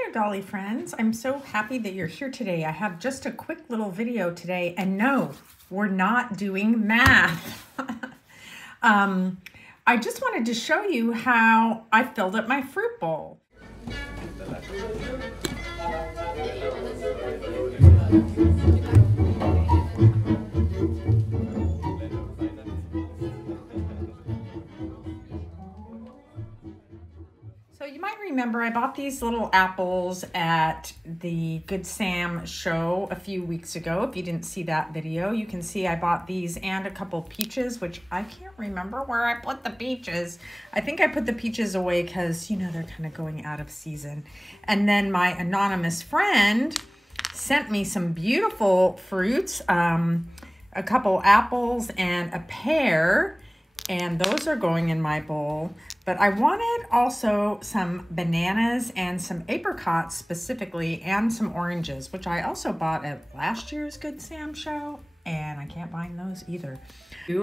Hi there, Dolly friends. I'm so happy that you're here today. I have just a quick little video today, and no, we're not doing math. I just wanted to show you how I filled up my fruit bowl. So you might remember I bought these little apples at the Good Sam show a few weeks ago. If you didn't see that video, you can see I bought these and a couple peaches, which I can't remember where I put the peaches. I think I put the peaches away because, you know, they're kind of going out of season. And then my anonymous friend sent me some beautiful fruits, a couple apples and a pear, and those are going in my bowl. But I wanted also some bananas and some apricots specifically, and some oranges, which I also bought at last year's Good Sam show, and I can't find those either.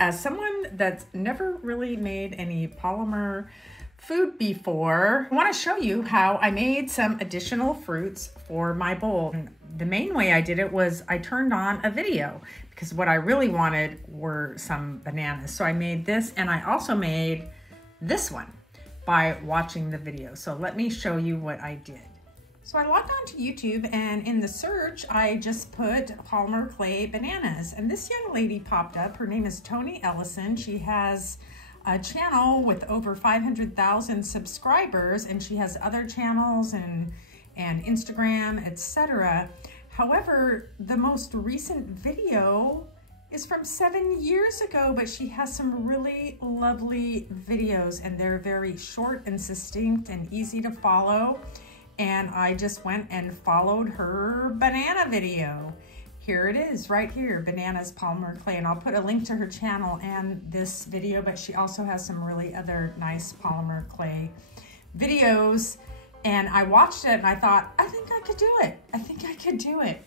As someone that's never really made any polymer food before, I want to show you how I made some additional fruits for my bowl. And the main way I did it was I turned on a video, because what I really wanted were some bananas. So I made this, and I also made this one by watching the video. So let me show you what I did. So I logged on to YouTube, and in the search, I just put polymer clay bananas. And this young lady popped up. Her name is Tony Ellison. She has a channel with over 500,000 subscribers, and she has other channels and Instagram, etc. However, the most recent video is from 7 years ago, but she has some really lovely videos, and they're very short and succinct and easy to follow. And I just went and followed her banana video. Here it is right here, Bananas Polymer Clay. And I'll put a link to her channel and this video, but she also has some really other nice polymer clay videos. And I watched it and I thought, I think I could do it. I think I could do it.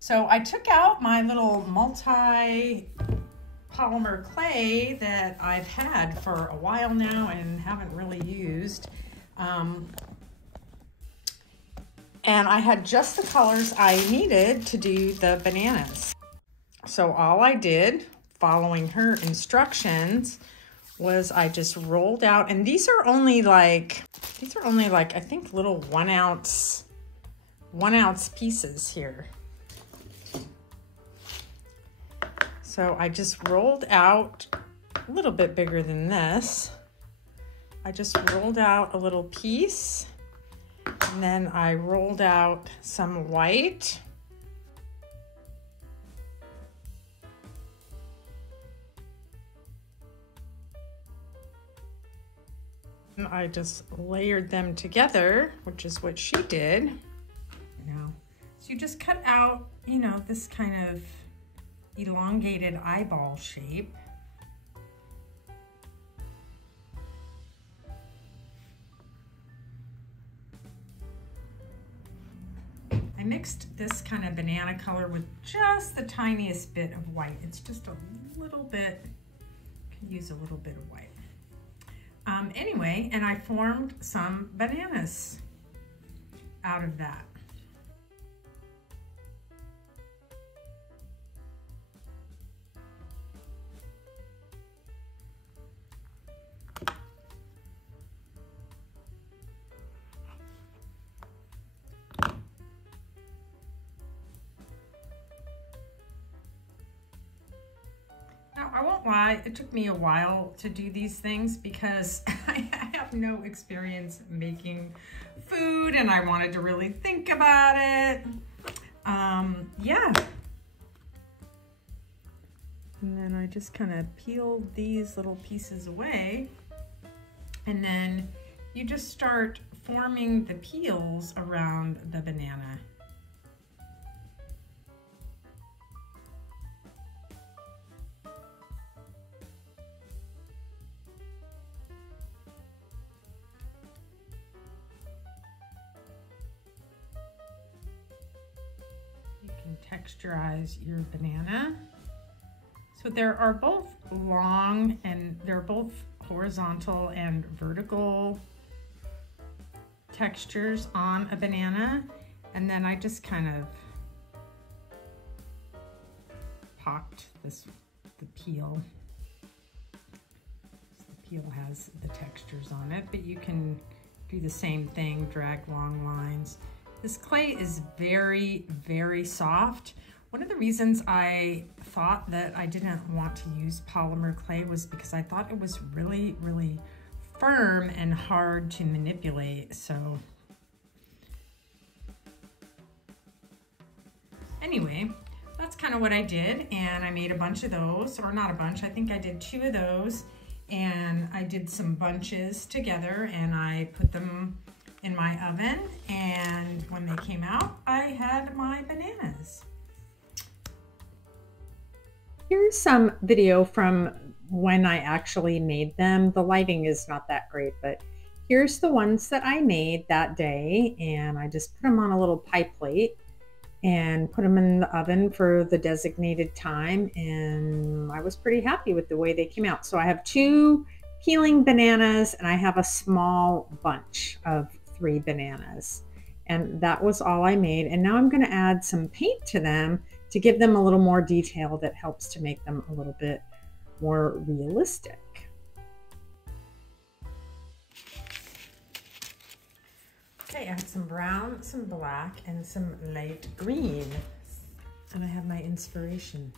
So I took out my little multi-polymer clay that I've had for a while now and haven't really used. And I had just the colors I needed to do the bananas. So all I did, following her instructions, was I just rolled out, and these are only like I think little 1 ounce pieces here. So I just rolled out a little bit bigger than this. I just rolled out a little piece, and then I rolled out some white. And I just layered them together, which is what she did. So you just cut out, you know, this kind of elongated eyeball shape. I mixed this kind of banana color with just the tiniest bit of white. It's just a little bit, could use a little bit of white. Anyway, and I formed some bananas out of that. I won't lie, it took me a while to do these things because I have no experience making food and I wanted to really think about it. Yeah. And then I just kind of peeled these little pieces away, and then you just start forming the peels around the banana. Texturize your banana. So there are both long and they're both horizontal and vertical textures on a banana, and then I just kind of popped the peel. The peel has the textures on it, but you can do the same thing, drag long lines. This clay is very, very soft. One of the reasons I thought that I didn't want to use polymer clay was because I thought it was really, really firm and hard to manipulate. So anyway, that's kind of what I did, and I made a bunch of those, or not a bunch, I think I did 2 of those, and I did some bunches together and I put them in my oven, and when they came out, I had my bananas. Here's some video from when I actually made them. The lighting is not that great, but here's the ones that I made that day, and I just put them on a little pie plate and put them in the oven for the designated time, and I was pretty happy with the way they came out. So I have 2 peeling bananas, and I have a small bunch of 3 bananas, and that was all I made. And now I'm going to add some paint to them to give them a little more detail that helps to make them a little bit more realistic. Okay, I have some brown, some black, and some light green. And I have my inspiration.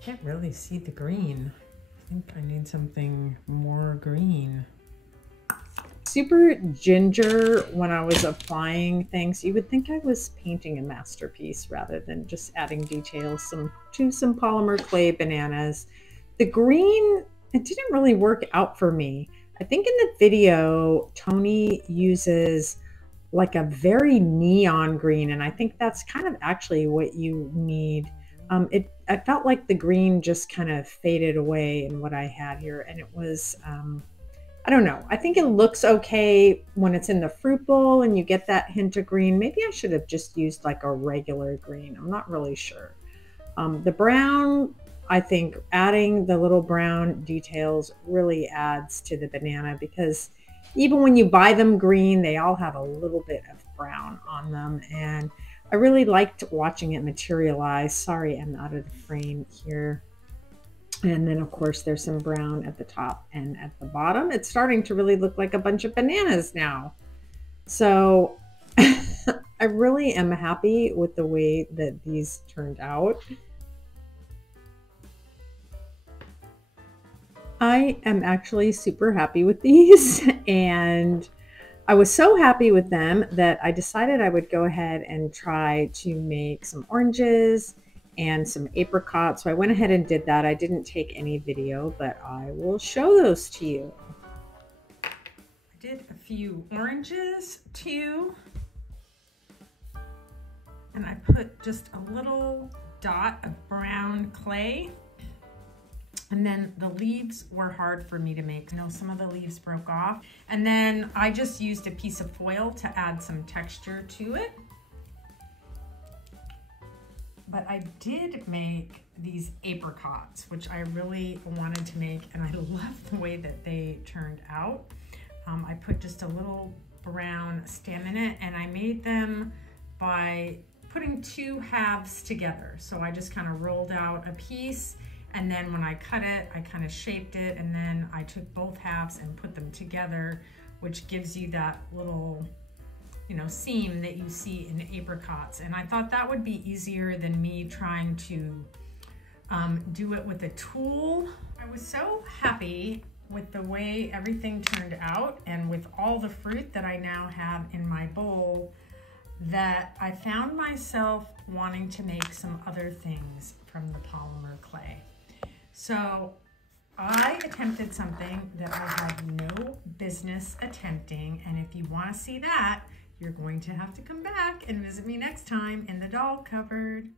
Can't really see the green. I think I need something more green. Super ginger when I was applying things. You would think I was painting a masterpiece rather than just adding details to some polymer clay bananas. The green, it didn't really work out for me. I think in the video, Tony uses like a very neon green, and I think that's kind of actually what you need. I felt like the green just kind of faded away in what I had here, and it was, I don't know. I think it looks okay when it's in the fruit bowl and you get that hint of green. Maybe I should have just used like a regular green. I'm not really sure. The brown, I think adding the little brown details really adds to the banana, because even when you buy them green, they all have a little bit of brown on them. And I really liked watching it materialize. Sorry, I'm out of the frame here. And then of course there's some brown at the top and at the bottom. It's starting to really look like a bunch of bananas now. So I really am happy with the way that these turned out. I am actually super happy with these, and I was so happy with them that I decided I would go ahead and try to make some oranges and some apricots. So I went ahead and did that. I didn't take any video, but I will show those to you. I did a few oranges too, and I put just a little dot of brown clay. And then the leaves were hard for me to make. I know some of the leaves broke off. And then I just used a piece of foil to add some texture to it. But I did make these apricots, which I really wanted to make, and I love the way that they turned out. I put just a little brown stem in it, and I made them by putting 2 halves together. So I just kind of rolled out a piece, and then when I cut it, I kind of shaped it, and then I took both halves and put them together, which gives you that little, you know, seam that you see in apricots. And I thought that would be easier than me trying to do it with a tool. I was so happy with the way everything turned out and with all the fruit that I now have in my bowl that I found myself wanting to make some other things from the polymer clay. So I attempted something that I had no business attempting, and if you want to see that, you're going to have to come back and visit me next time in the doll cupboard.